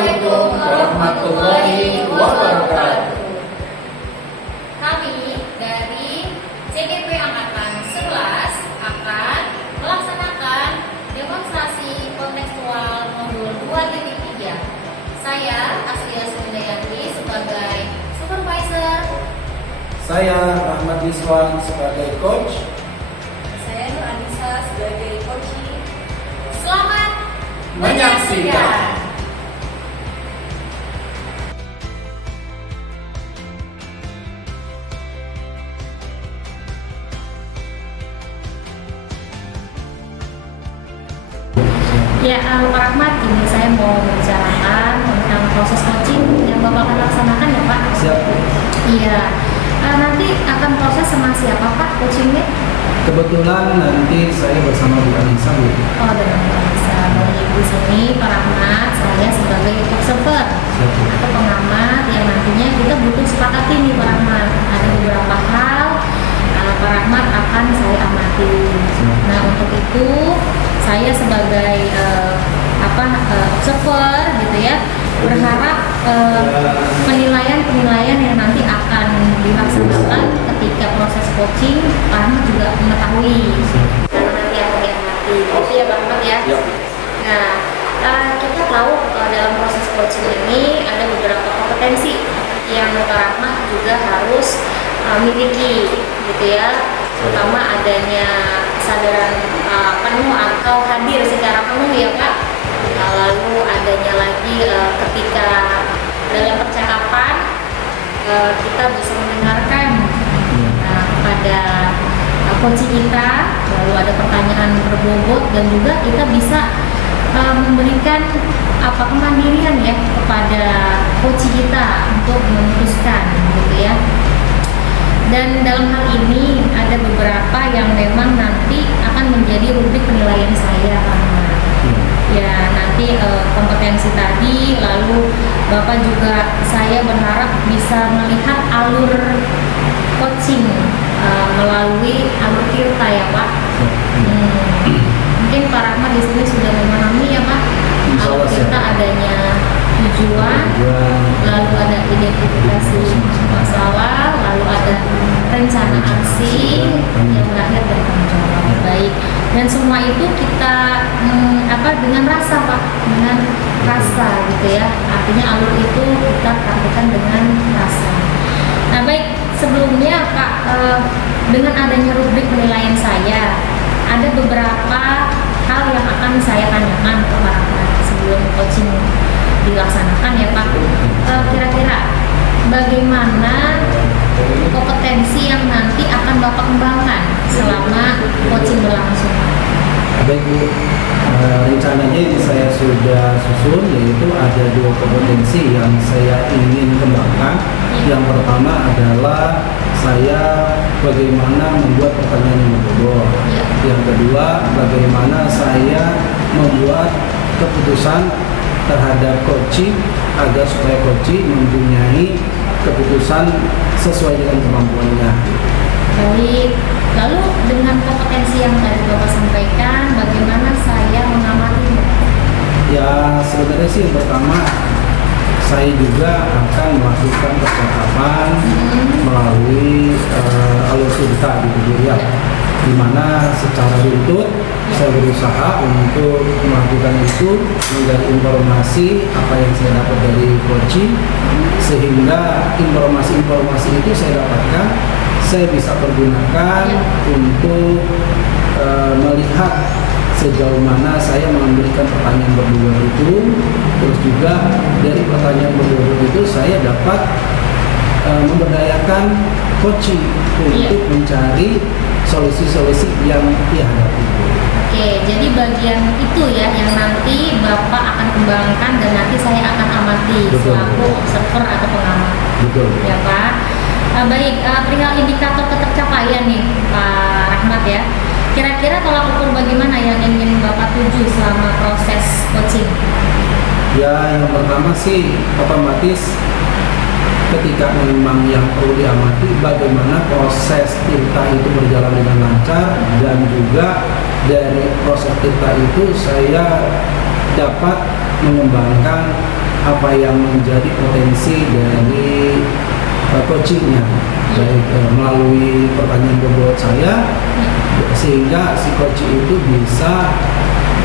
Assalamualaikum warahmatullahi wabarakatuh. Kami dari CDP Angkatan 11 akan melaksanakan demonstrasi kontekstual modul 2.3. Saya Aslia Sundayanti sebagai supervisor. Saya Ahmad Yuswan sebagai coach. Saya Nur Anissa sebagai coaching. Selamat Menyaksikan. Ya, Pak Rahmat, ini saya mau membicarakan tentang proses coaching yang Bapak akan laksanakan ya Pak? Siap. Iya. Nanti akan proses sama siapa Pak coachingnya? Kebetulan nanti saya bersama Bu Anissa, Bu. Oh, dengan Pak Bisa. Di sini Pak Rahmat, saya sebagai observer Siap, Bu. atau pengamat yang nantinya kita butuh sepakati nih Pak Rahmat. Ada beberapa hal Pak Rahmat akan saya amati. Nah, untuk itu saya sebagai observer gitu ya, berharap penilaian yang nanti akan dilaksanakan ketika proses coaching Pak Rahmat juga mengetahui karena nanti akan diamati gitu ya Pak Rahmat ya. Nah, kita tahu dalam proses coaching ini ada beberapa kompetensi yang Pak Rahmat juga harus miliki gitu ya, terutama adanya kesadaran penuh atau hadir secara penuh ya Pak. Lalu adanya lagi ketika dalam percakapan kita bisa mendengarkan kepada coach kita, lalu ada pertanyaan berbobot dan juga kita bisa memberikan kemandirian ya kepada coach kita untuk memutuskan gitu ya. Dan dalam hal ini ada beberapa yang memang nanti akan menjadi rubrik penilaian saya karena ya nanti kompetensi tadi, lalu Bapak juga saya berharap bisa melihat alur coaching melalui alur tirta ya Pak. Mungkin Pak Rahmat di sini sudah memahami ya Pak. Alur tirta adanya tujuan, lalu ada identifikasi masalah, lalu ada rencana aksi yang berakhir dari tanggung jawab. Baik, dan semua itu kita dengan rasa Pak, dengan rasa gitu ya. Artinya alur itu kita praktekkan dengan rasa. Nah baik, sebelumnya Pak, dengan adanya rubrik penilaian saya, ada beberapa hal yang akan saya tanyakan ke Pak Rahmat sebelum coaching dilaksanakan ya Pak. Kira-kira bagaimana kompetensi yang nanti akan Bapak kembangkan selama coaching berlangsung? Baik Bu, rencananya yang saya sudah susun yaitu ada 2 kompetensi yang saya ingin kembangkan. Yang pertama adalah saya bagaimana membuat pertanyaan yang berbobot. Yang kedua, bagaimana saya membuat keputusan terhadap coaching agar supaya coaching mempunyai keputusan sesuai dengan kemampuannya. Baik, lalu dengan kompetensi yang tadi Bapak sampaikan, bagaimana saya mengamati? Ya sebenarnya sih yang pertama saya juga akan melakukan percakapan melalui alur cerita gitu ya, dimana secara runtut saya berusaha untuk melakukan itu, menggali informasi apa yang saya dapat dari coaching, sehingga informasi-informasi itu saya dapatkan, saya bisa pergunakan untuk melihat sejauh mana saya memberikan pertanyaan berbobot itu, terus juga dari pertanyaan berbobot itu saya dapat memberdayakan coaching untuk mencari solusi-solusi yang dihadapi. Oke, jadi bagian itu ya yang nanti Bapak akan kembangkan dan nanti saya akan amati selaku observer atau pengamat. Betul. Ya Pak. Baik, perihal indikator ketercapaian nih Pak Rahmat ya. Kira-kira tolak ukur bagaimana yang ingin Bapak tuju selama proses coaching? Ya, yang pertama sih otomatis ketika memang yang perlu diamati bagaimana proses tirta itu berjalan dengan lancar, dan juga dari proses tirta itu saya dapat mengembangkan apa yang menjadi potensi dari coachingnya, baik melalui pertanyaan bobot saya, sehingga si coach itu bisa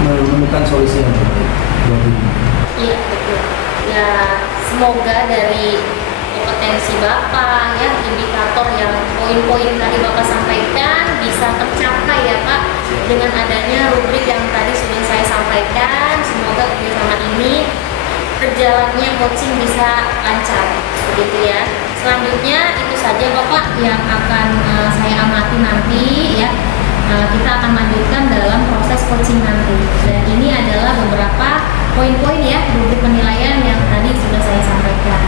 menemukan solusi yang terbaik buat ini. Iya betul. Ya semoga dari kompetensi Bapak ya, indikator yang poin-poin tadi Bapak sampaikan bisa tercapai ya Pak, dengan adanya rubrik yang tadi sudah saya sampaikan. Semoga kerjasama ini berjalannya coaching bisa lancar begitu ya. Selanjutnya itu saja Bapak yang akan saya amati nanti ya. Kita akan lanjutkan dalam proses coaching nanti, dan ini adalah beberapa poin-poin ya rubrik penilaian yang tadi sudah saya sampaikan.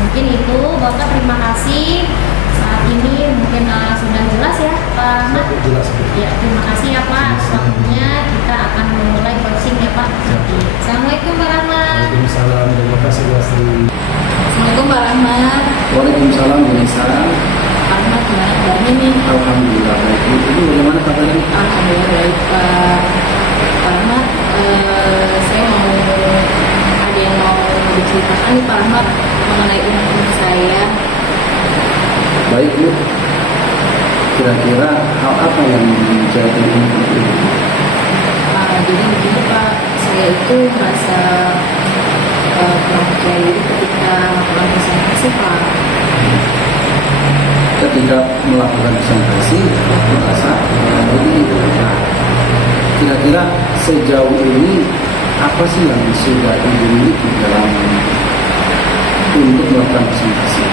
Mungkin itu Bapak, terima kasih. Saat ini mungkin sudah jelas ya Pak Ahmad? Jelas. Ya, terima kasih ya Pak. Waktunya kita akan memulai coaching ya Pak. Assalamualaikum Pak Rahmat. Waalaikumsalam, terima kasih Bu Asri. Assalamualaikum Pak Rahmat. Waalaikumsalam Bu Nisa. Pak Rahmat gimana kabarnya nih? Alhamdulillah baik. Ibu bagaimana kabarnya? Alhamdulillah baik Pak. Pak Rahmat, saya mau ada yang mau diceritakan nih Pak Rahmat mengenai ilmu saya. Baik Bu. Kira-kira hal apa yang menjadi ini? Jadi begini Pak, saya itu merasa kurang percaya diri ketika melakukan presentasi Pak. Ketika melakukan presentasi merasa jadi kira-kira sejauh ini apa sih yang sudah Ibu miliki dalam untuk melakukan presentasi?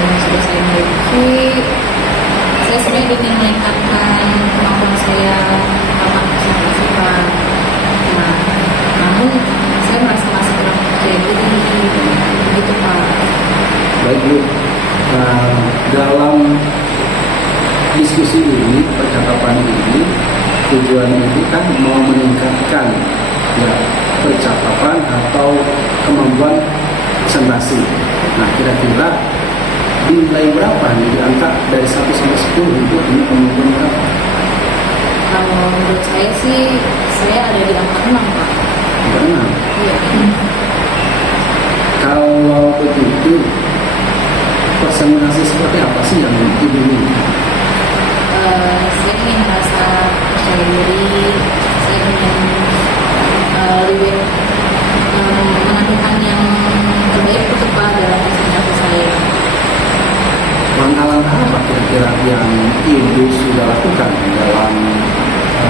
Yang sudah saya miliki, saya sebenarnya ingin meningkatkan kemampuan saya melakukan presentasi Pak. Nah, namun saya merasa masih kurang percaya diri begitu Pak. Baik Bu, dalam diskusi ini, percakapan ini, tujuan ini kan mau meningkatkan ya percakapan atau kemampuan presentasi. Nah, kira-kira nilai berapa nih di angka dari 1 sampai 10 itu ini kemampuan berapa? Kalau menurut saya sih, saya ada di angka 6 Pak. Benar. Iya. Kalau begitu, presentasi seperti apa sih yang Ibu miliki? Saya ingin merasa percaya diri, saya ingin lebih menampilkan yang terbaik untuk Pak dalam presentasi saya. Langkah-langkah apa kira-kira yang Ibu sudah lakukan dalam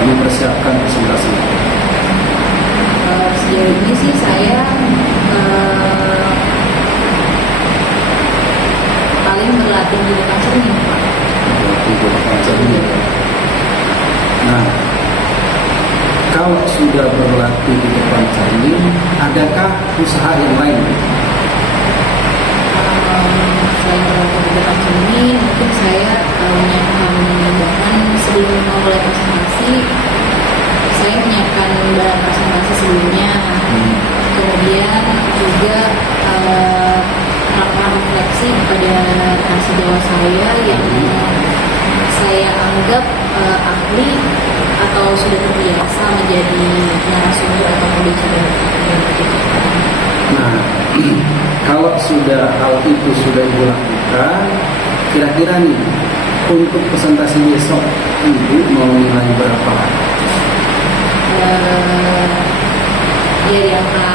mempersiapkan presentasi? Sejauh ini sih saya paling berlatih di depan cermin Pak. Nah, kalau sudah berlatih di depan cermin, adakah usaha yang lain? Selain berlatih di depan cermin, mungkin saya menyiapkan bahan sebelum memulai presentasi. Saya menyiapkan bahan presentasi sebelumnya, kemudian juga melakukan refleksi kepada narasi Jawa saya yang saya anggap ahli atau sudah terbiasa menjadi narasumber atau pembicara. Nah, kalau sudah hal itu sudah Ibu lakukan, kira-kira nih untuk presentasi besok Ibu mau nilai berapa? Ya di angka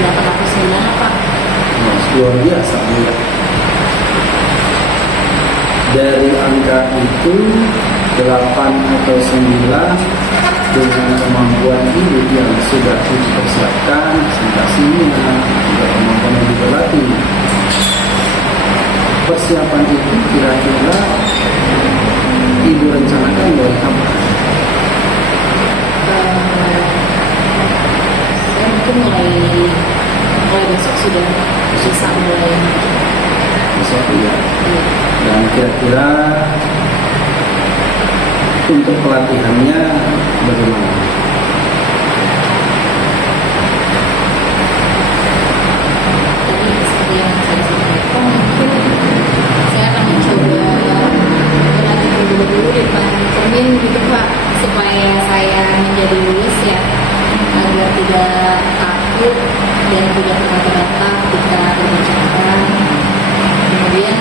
809 Pak. Nah, luar biasa Bu. Dari angka itu 8 atau 9 dengan kemampuan Ibu yang sudah Ibu persiapkan presentasinya, juga kemampuan yang dilatih. Persiapan itu kira-kira Ibu rencanakan mulai kapan? Saya mungkin mulai besok sudah bisa mulai. Besok ya. Dan kira-kira untuk pelatihannya bagaimana? Tadi seperti yang saya sampaikan, mungkin saya akan mencoba berlatih dulu di depan cermin gitu Pak, supaya saya menjadi lulus ya, agar tidak kaku terakhir dan juga kata-kata ketika berbicara. Kemudian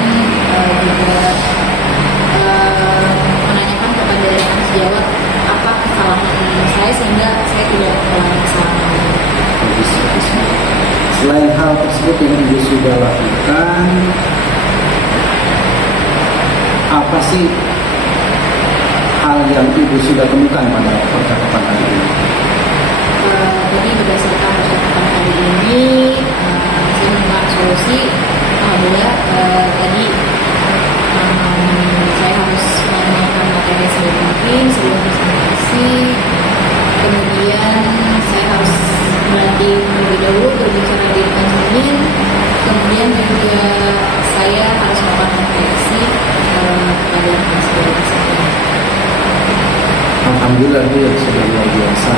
juga menanyakan kepada yang harus jawab apa kesalahan saya sehingga saya tidak mengulangi kesalahan. Selain hal tersebut yang Ibu sudah lakukan, apa sih hal yang Ibu sudah temukan pada percakapan hari ini? Jadi berdasarkan percakapan hari ini, saya menemukan solusi. Alhamdulillah tadi saya harus menanyakan materi sebaik mungkin sebelum presentasi. Kemudian saya harus berlatih terlebih dahulu berbicara di depan cermin. Kemudian juga saya harus melakukan refleksi kepada yang sudah disampaikan. Alhamdulillah Bu, sudah luar biasa.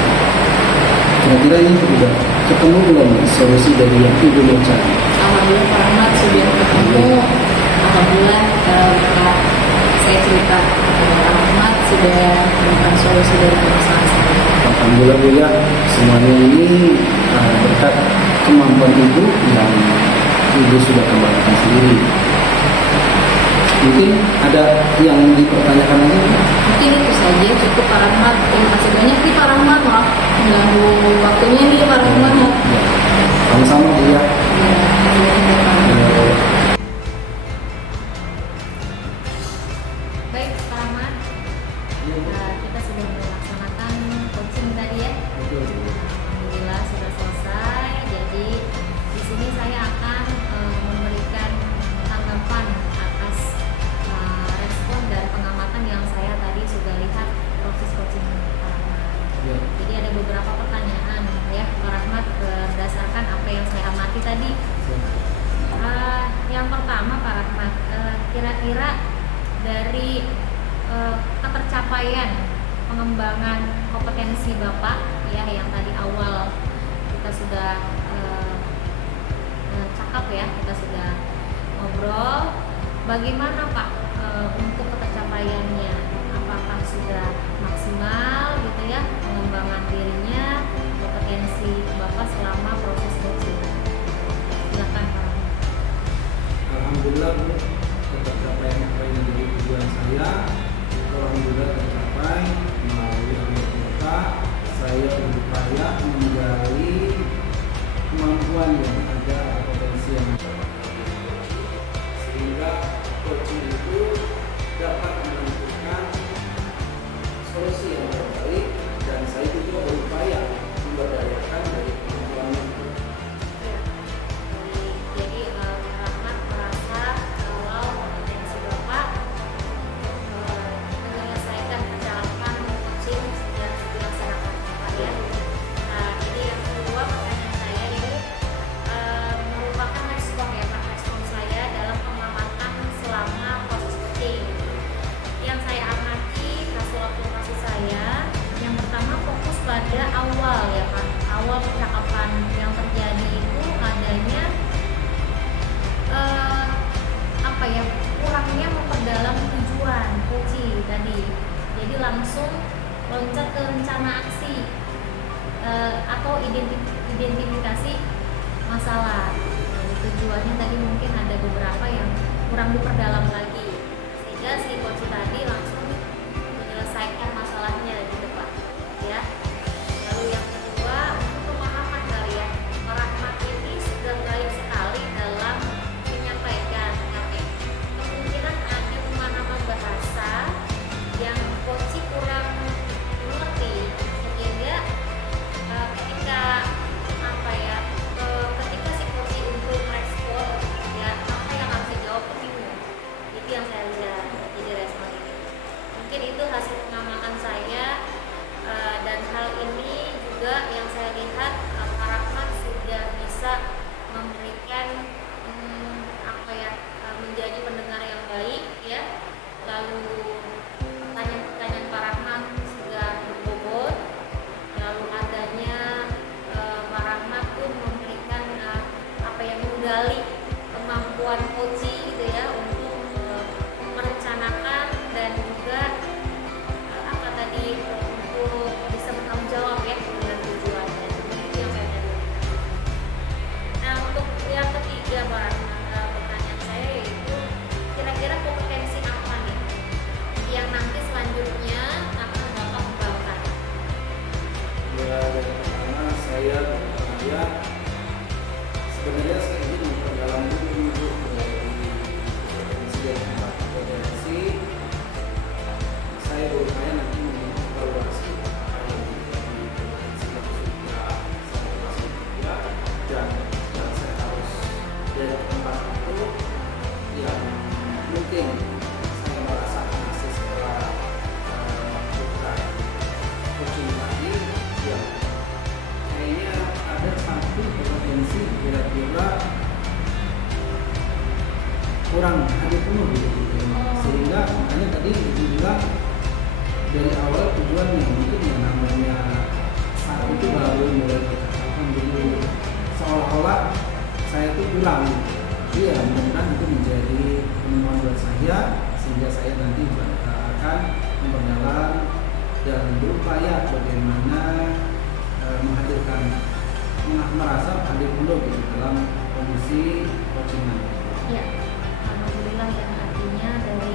Kira-kira ini sudah ketemu belum solusi dari yang Ibu mau cari? Alhamdulillah Pak Ahmad sudah ketemu. Alhamdulillah saya cerita kepada Pak Ahmad sudah menemukan solusi dari permasalahan saya. Alhamdulillah Bu ya, semuanya ini berkat kemampuan Ibu yang Ibu sudah kembangkan sendiri. Mungkin ada yang dipertanyakan lagi? Mungkin itu saja, cukup Pak Rahmat. Terima kasih banyak nih Pak Rahmat, maaf mengganggu waktunya nih Pak Rahmat. Ya, sama-sama Bu ya. Baik, Pak Rahmat. Kita sudah melaksanakan coaching tadi ya. Alhamdulillah sudah selesai. Jadi di sini saya akan memberikan tanggapan atas respon dan pengamatan yang saya tadi sudah lihat proses coaching Pak Rahmat. Ya. Jadi ada beberapa pertanyaan ya Pak Rahmat berdasarkan apa yang saya amati tadi. Yang pertama Pak Rahmat, kira-kira dari ketercapaian pengembangan kompetensi Bapak ya yang tadi awal kita sudah cakap ya, kita sudah ngobrol, bagaimana Pak untuk ketercapaiannya, apakah sudah maksimal gitu ya pengembangan dirinya, kompetensi Bapak selama proses coaching? Silakan Pak. Alhamdulillah Bu, tercapai apa yang menjadi tujuan saya. Alhamdulillah tercapai melalui anggota saya berupaya menggali kemampuan yang ada, potensi yang ada, sehingga coaching itu dapat menentukan solusi yang terbaik, dan saya juga berupaya memberdayakan dari kemampuan itu. Jadi Rahmat merasa kalau kompetensi Bapak menyelesaikan perjalanan coaching sudah dilaksanakan Pak ya. Jadi yang kedua pertanyaan saya ini merupakan respon ya Pak, respon saya dalam pengamatan selama proses coaching. Yang saya amati hasil observasi saya, yang pertama fokus pada awal ya Pak, awal percakapan yang terjadi itu adanya kurangnya memperdalam tujuan coaching tadi. Jadi langsung loncat ke rencana aksi atau identifikasi masalah. Jadi tujuannya tadi mungkin ada beberapa yang kurang diperdalam lagi, sehingga si coach tadi langsung menyelesaikan masalahnya gitu Pak ya. Lalu yang kedua, untuk pemahaman kali ya, Pak Rahmat ini sudah baik sekali dalam menyampaikan, tapi kemungkinan ada pemahaman bahasa yang coach kurang mengerti, sehingga ketika ketika si coach untuk merespon ya apa yang harus dijawab bingung. Itu yang saya lihat jadi respon ini. Mungkin itu hasil pengamatan saya, dan hal ini juga yang saya lihat Pak Rahmat sudah bisa memberikan menjadi pendengar yang baik ya. Lalu pertanyaan-pertanyaan Pak Rahmat sudah berbobot. Lalu adanya Pak Rahmat pun memberikan menggali kemampuan coaching gitu ya untuk merencanakan dan juga untuk bisa bertanggung jawab ya dengan tujuan. bilang dari awal tujuannya mungkin yang namanya saat itu baru mulai percakapan, jadi seolah-olah saya itu kurang. Iya, mudah-mudahan itu menjadi penemuan buat saya sehingga saya nanti akan memperdalam dan berupaya bagaimana menghadirkan, merasa hadir dulu gitu dalam kondisi coachingan. Ya, alhamdulillah ya, artinya dari